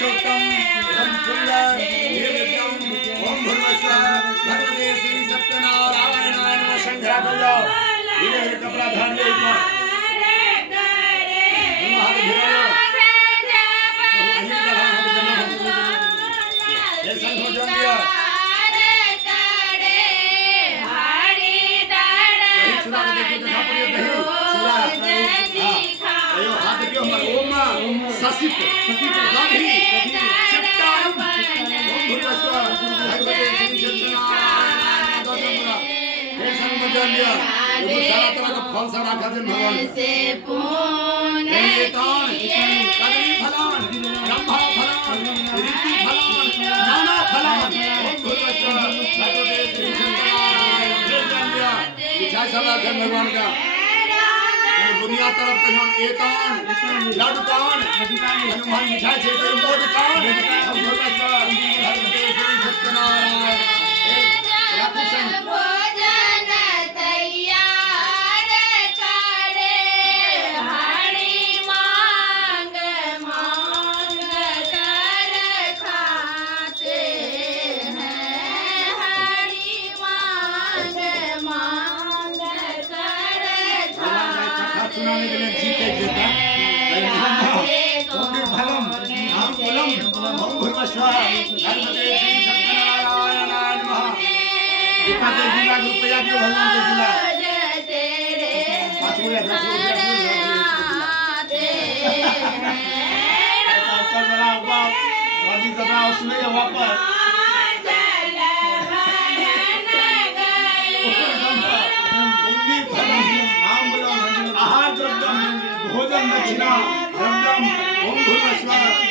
पुरुषोत्तम इदं पुण्यं नैवेद्यं ओम भूर्भुवस्सुवः भगवते श्री सत्यनारायणाय नमः शंकरा को जाओ ये कपड़ा धान ले ऊपर ससित गाधी चित्तारम ओम भूर्भुवस्सुवः भगवते श्री सत्यनारायण हे संबंधिया वो सारा तरह का फल सारा खाते भगवान से पूर्ण कदली फलान ब्रह्मा फलान ऋषि फलान नाना फलान ओम भूर्भुवस्सुवः भगवते श्री सत्यनारायण हे संबंधिया इच्छा सदा है भगवान का दुनिया तरफ कहीं एकान लाडुकान हनुमान मिठाई से कोई मोदकान हम भगवत भगवते श्री सत्यनारायण राकृष्ण भोजन तैयार करे हरि मांग मांग कर खाते हैं हरि मांग मांग कर सुनाने के लिए जीते जीता ओम भलम हम कुलम ओम भूर्भुवस्सुवः भगवते श्री सत्यनारायणाय नमः दिखाते जिला रुपया दियो भगवान के जिला चल बड़ा हुआ गाड़ी कपड़ा उसमें वापस आहार द्रव्यम भोजन दक्षिणा द्रव्यम ओम भूर्भुवस्सुवः